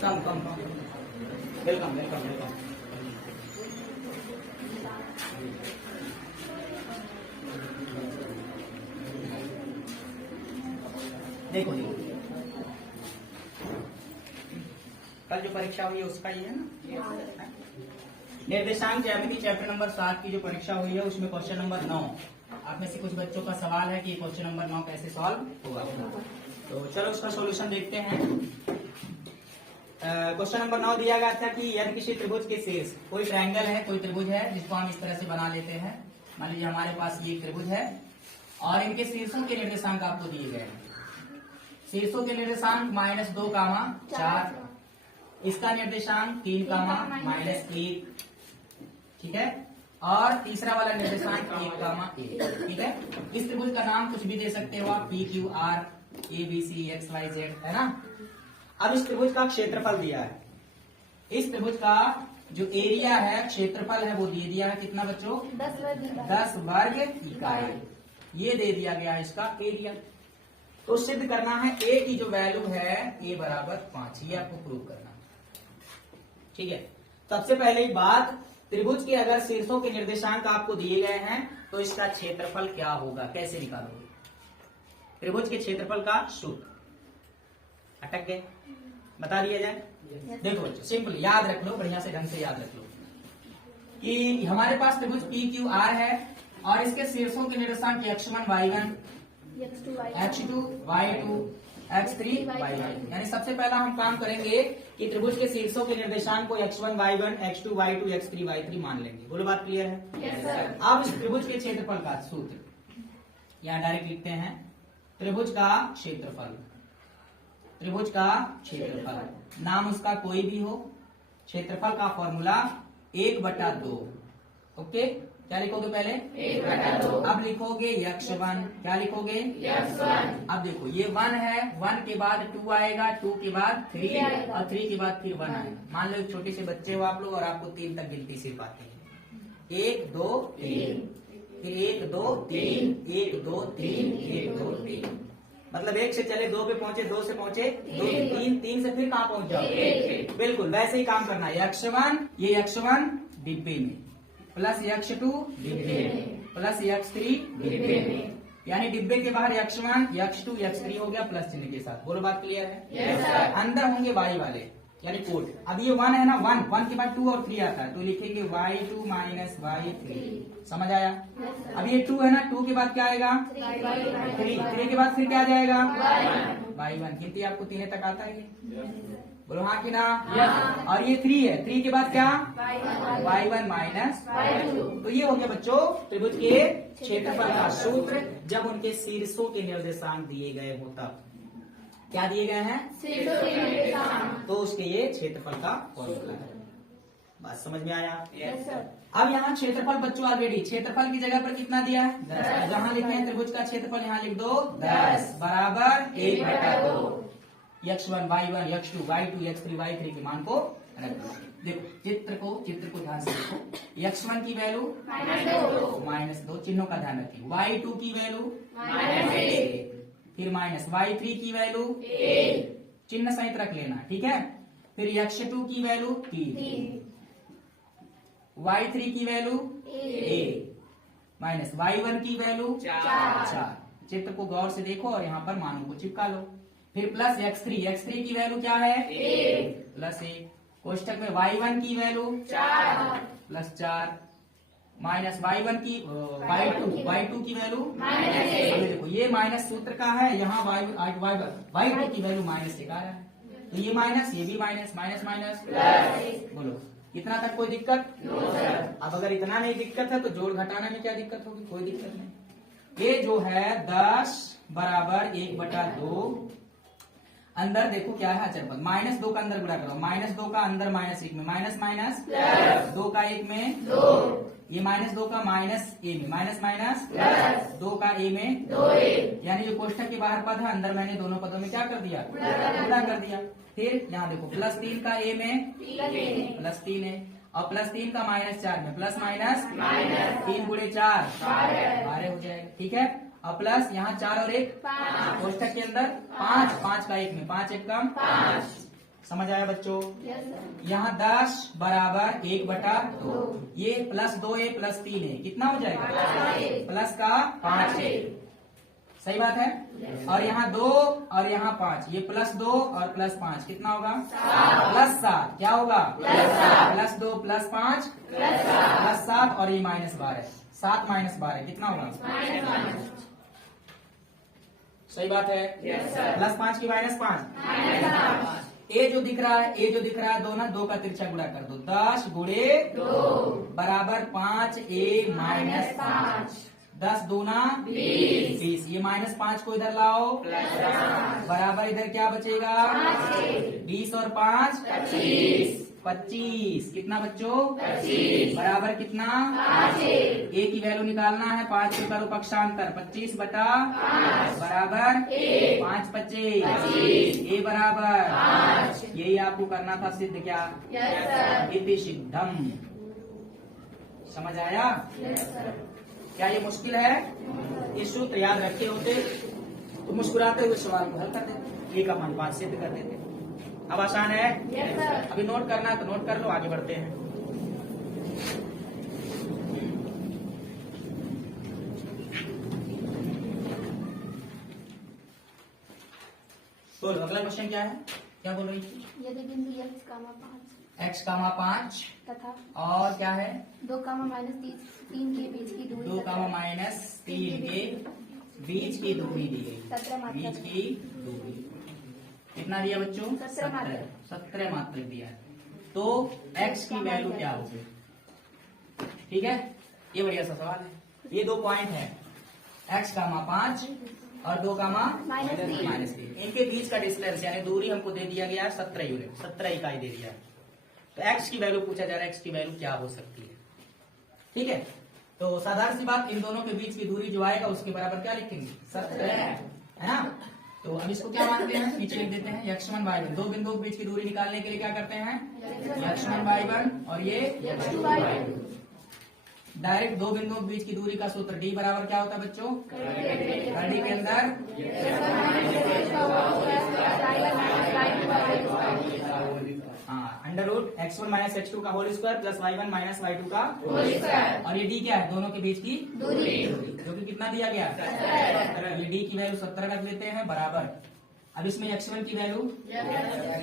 कम कम कम, welcome welcome welcome. देखो कल जो परीक्षा हुई है उसका ये है ना, निर्देशांक ज्यामिति चैप्टर नंबर 7 की जो परीक्षा हुई है उसमें क्वेश्चन नंबर 9। आप में से कुछ बच्चों का सवाल है कि क्वेश्चन नंबर 9 कैसे सॉल्व होगा, तो चलो उसका सॉल्यूशन देखते हैं। क्वेश्चन नंबर 9 दिया गया था कि यदि किसी त्रिभुज के शीर्ष, कोई ट्रायंगल है, कोई त्रिभुज है जिसको हम इस तरह से बना लेते हैं। मान लीजिए हमारे पास ये त्रिभुज है और इनके शीर्षों के निर्देशांक आपको दिए गए हैं। शीर्षों के निर्देशांक -2, 4, इसका निर्देशांक 3, -1, ठीक है, और तीसरा वाला निर्देशांक 1, ठीक है। इस त्रिभुज का नाम कुछ भी दे सकते हो आप, PQR ABC XYZ, है ना। अब इस त्रिभुज का क्षेत्रफल दिया है, इस त्रिभुज का जो एरिया है, क्षेत्रफल है, वो दे दिया है कितना बच्चों, 10 वर्ग इकाई, ये दे दिया गया है इसका एरिया। तो सिद्ध करना है ए की जो वैल्यू है ए बराबर 5, ये आपको प्रूव करना है, ठीक है। सबसे पहले ही बात, त्रिभुज के अगर शीर्षों के निर्देशांक आपको दिए गए हैं तो इसका क्षेत्रफल क्या होगा, कैसे निकालोगे। त्रिभुज के क्षेत्रफल का सूत्र, अटक गए, बता दिया जाए। देखो बच्चों, सिंपल याद रख लो, बढ़िया से ढंग से याद रख लो कि हमारे पास त्रिभुज PQR है और इसके शीर्षों के निर्देशांक X1 Y1 X2 Y2 X3 Y1। यानी सबसे पहला हम काम करेंगे कि त्रिभुज के शीर्षों के निर्देशांक को X1 Y1 X2 Y2 X3 Y3 मान लेंगे। बोलो बात क्लियर है? yes, sir। अब इस त्रिभुज के क्षेत्रफल का सूत्र यहाँ डायरेक्ट लिखते हैं, त्रिभुज का क्षेत्रफल, त्रिभुज का क्षेत्रफल, नाम उसका कोई भी हो, क्षेत्रफल का फॉर्मूला 1/2। ओके, क्या लिखोगे पहले 1/2। अब लिखोगे x1, क्या लिखोगे x1। अब देखो ये 1 है, 1 के बाद 2 आएगा, 2 के बाद 3 आएगा। और 3 के बाद फिर 1 आएगा। मान लो एक छोटे से बच्चे हो आप लोग और आपको 3 तक गिनती सिर्फ आती है, 1 2 3, फिर 1 2 3, 1 2 3, 1 2 3, मतलब 1 से चले 2 पे पहुंचे, 2 से पहुंचे 2, 3 से फिर कहाँ पहुंच जाओ। बिल्कुल वैसे ही काम करना है। x1, ये x1 डिब्बे में, प्लस x2 डिब्बे में, प्लस x3 डिब्बे में, यानी डिब्बे के बाहर x1 x2 x3 हो गया प्लस चिन्ह के साथ। बोलो बात क्लियर है? yes, sir। अंदर होंगे y वाले, यानी कोड। अब ये 1 है ना, 1 के बाद 2 और 3 आता है, तो लिखेंगे y2 - y3। समझ आया? अब ये 2 है ना, 2 के बाद क्या आएगा 3 के बाद फिर क्या आ जाएगा y1। गिनती आपको 3 तक आता है? बोलो हाँ कि ना? और ये 3 है, 3 के बाद क्या y1 - तो ये हो गया बच्चों त्रिभुज के क्षेत्रफल का सूत्र, जब उनके शीर्षों के निर्देशांक दिए गए हो तब। क्या दिए गए हैं? तो उसके ये क्षेत्रफल का फॉर्मूला है। बात समझ में आया? yes, sir। अब यहाँ क्षेत्रफल बच्चों ऑलरेडी क्षेत्रफल की जगह पर कितना दिया है 10। जहाँ लिखे हैं त्रिभुज का क्षेत्रफल यहाँ लिख दो 10 बराबर 1/2। x1 y1 x2 y2 x3 y3 के मान को रख दो। देखो चित्र को ध्यान से देखो, x1 की वैल्यू -2, चिन्हों का ध्यान रखिए, y2 की वैल्यू -1, फिर y3 की वैल्यू 1, चिन्ह सहित रख लेना, ठीक है। फिर x2 की वैल्यू 3, y3 की वैल्यू 1 y1 की वैल्यू 4। चित्र को गौर से देखो और यहाँ पर मानों को चिपका लो। फिर प्लस x3 की वैल्यू क्या है 1 प्लस 1, कोष्टक में y1 की वैल्यू 4 प्लस 4 माइनस y1 की y2 की वैल्यू -1। देखो ये माइनस सूत्र का है, यहाँ y2 की वैल्यू -1 आ रहा है, तो ये माइनस, ये भी माइनस, माइनस बोलो इतना तक कोई दिक्कत? अब अगर इतना नहीं दिक्कत है तो जोड़ घटाने में क्या दिक्कत होगी? कोई दिक्कत नहीं। ये जो है 10 बराबर 1/2, अंदर देखो क्या है अचरपद, -2 का अंदर गुणा करो, -2 का अंदर -1 में माइनस 2 का 1 में 2, ये -2 का -a में माइनस 2 का a में 2, यानी जो कोष्टक के बाहर पद है अंदर मैंने दोनों पदों में क्या कर दिया गुणा कर दिया। फिर यहाँ देखो +3 का a में +3 है और +3 का -4 में प्लस माइनस 3 × 4 12 हो जाएगा, ठीक है। और प्लस यहाँ 4 और 1 कोष्टक के अंदर 5 का 1 में 5 1 कम 5, समझ आया बच्चों? Yes sir. यहाँ 10 बराबर 1/2, ये +2 है +3 है, कितना हो जाएगा? प्लस का 5 है, सही बात है। और यहाँ 2 और यहाँ 5, ये +2 और +5 कितना होगा? +7। क्या होगा? +2 +5 +7 और ये -12, 7 -12 कितना होगा? सही बात है। +5 की -5, ए जो दिख रहा है दो ना, 2 का तिरछा गुणा कर दो, 10 गुणे बराबर 5a - 5, 10 दूना 20, ये -5 को इधर लाओ, बराबर इधर क्या बचेगा? 20 और 5 25, कितना बच्चों? बराबर कितना? ए की वैल्यू निकालना है, 5 के करो पक्षांतर, 25 बटा बराबर 5 25, ए बराबर, यही आपको करना था सिद्ध। क्या? इति सिद्धम। समझ आया? क्या ये मुश्किल है? ये सूत्र याद रखे होते तो मुस्कुराते हुए सवाल को हल कर देते, ए का मान 5 सिद्ध कर देते। अब आसान है। अभी नोट करना है तो नोट कर लो, आगे बढ़ते हैं। बोलो अगला क्वेश्चन क्या है? क्या बोल रही थी? यदि बिंदु x, 5 तथा और क्या है? 2, -3 के बीच की दूरी 2, -3 के बीच की दूरी दी गई। 17 मात्रक। बीच की दूरी कितना दिया बच्चों? 17 मात्रक। 17 मात्रक दिया है। तो x की वैल्यू क्या होगी? ठीक है, ये बढ़िया सा सवाल है। ये 2 पॉइंट है, x, 5 और 2, -3, इनके बीच का डिस्टेंस यानी दूरी हमको दे दिया गया है 17 यूनिट, 17 इकाई दे दिया है। तो x की वैल्यू पूछा जा रहा है, x की वैल्यू क्या हो सकती है? ठीक है, तो साधारण सी बात, इन दोनों के बीच की दूरी जो आएगा उसके बराबर क्या लिखेंगे? 17, है ना। तो अब इसको क्या मानते हैं? नीचे लिख देते हैं x1 y1। 2 बिंदुओं के बीच की दूरी निकालने के लिए क्या करते हैं? x1 y1 और ये x2 y2। डायरेक्ट 2 बिंदुओं के बीच की दूरी का सूत्र d बराबर क्या होता है बच्चों? कड़ी के अंदर √x1 - x2 का whole square plus y1 - y2 का होल स्क्वायर। और ये d क्या है? दोनों के बीच की दूरी, जो कि कितना दिया गया? 17। ये d की वैल्यू 17 रख लेते हैं बराबर। अब इसमें x1 की वैल्यू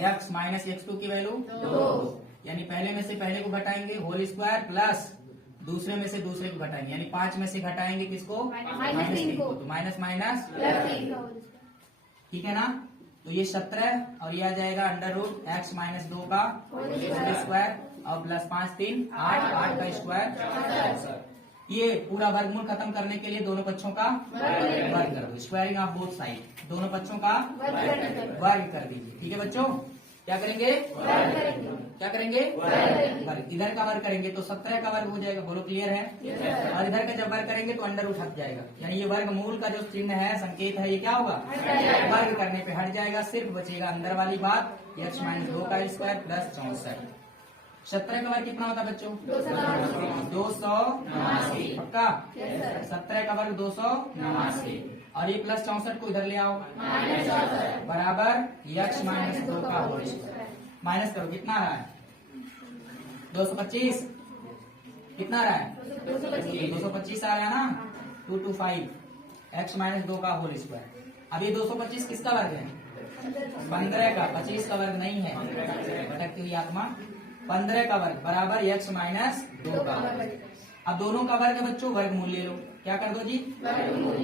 x - x2 की वैल्यू 2, यानी पहले में से पहले को घटाएंगे होल स्क्वायर प्लस दूसरे में से दूसरे को घटाएंगे, यानी 5 में से घटाएंगे किसको? -3 को, तो माइनस माइनस ठीक है ना। तो ये 17 और ये आ जाएगा √x - 2 का होल स्क्वायर और प्लस 5 3 8 8 का स्क्वायर। ये पूरा वर्गमूल खत्म करने के लिए दोनों पक्षों का वर्ग कर दो, स्क्वायरिंग ऑफ बोथ साइड, दोनों पक्षों का वर्ग कर दीजिए। ठीक है बच्चों, क्या करेंगे? क्या करेंगे? वर्ग। इधर का वर्ग करेंगे तो 17 का वर्ग हो जाएगा, बोलो क्लियर है? और इधर का जब वर्ग करेंगे तो √ हट जाएगा, यानी ये वर्गमूल का जो चिन्ह है, संकेत है, ये क्या होगा? वर्ग करने पे हट जाएगा, सिर्फ बचेगा अंदर वाली बात x - 2 का स्क्वायर प्लस 64। 17 का वर्ग कितना होता है बच्चों? 289। पक्का? 17 का वर्ग 289 और ये प्लस 64 को इधर ले आओ, बराबर x - 2 का होल स्क्वायर। माइनस करो, कितना आ रहा है? 225। कितना आ रहा है? 225 आ रहा है ना। 225 x - 2 का होल स्क्वायर। अब ये 225 किसका वर्ग है? 15 का, 25 का वर्ग नहीं है, भटकती हुई आत्मा। 15 का वर्ग बराबर x - 2 का वर्ग। अब दोनों का वर्ग है बच्चों, वर्गमूल ले लो। क्या कर दो जी?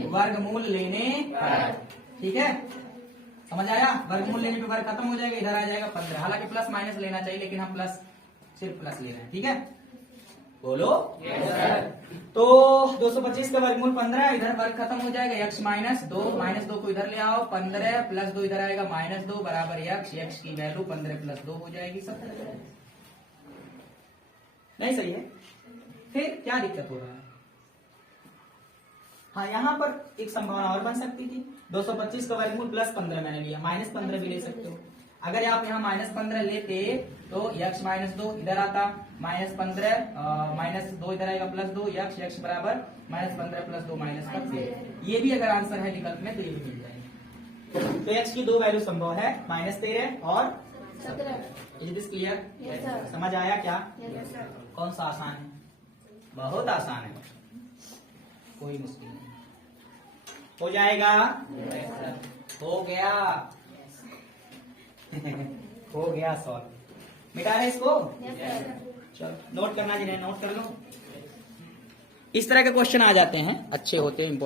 वर्गमूल लेने पर। ठीक है, समझ आया? वर्गमूल लेने पे वर्ग खत्म हो जाएगा, इधर आ जाएगा 15। हालांकि प्लस माइनस लेना चाहिए, लेकिन हम सिर्फ प्लस ले रहे हैं। ठीक है, बोलो तो 225 का वर्गमूल 15, इधर वर्ग खत्म हो जाएगा, x - 2 -2 को इधर ले आओ, 15 प्लस 2 इधर आएगा -2 बराबर x की वैल्यू 15 प्लस 2 हो जाएगी 17। नहीं सही है? फिर क्या दिक्कत हो रहा है? हाँ, यहाँ पर एक संभावना और बन सकती थी। 225 का वर्गमूल प्लस 15 मैंने लिया, -15 भी ले सकते हो। अगर आप यहाँ -15 लेते तो x - 2 इधर आता, -15 -2 इधर आएगा प्लस 2, x बराबर -15 प्लस 2 -15। ये भी अगर आंसर है विकल्प में तो ये भी मिल जाएगा। तो x की 2 वैल्यू संभव है, -13 और 17 is this clear? Yes, sir. समझ आया क्या? Yes, sir. कौन सा आसान है? बहुत आसान है, कोई मुश्किल नहीं। हो जाएगा? हो गया। हो गया सॉल्व। मिटा रहे इसको? Yes, sir. चलो नोट करना जिन्हें नोट कर लो। इस तरह के क्वेश्चन आ जाते हैं, अच्छे होते हैं,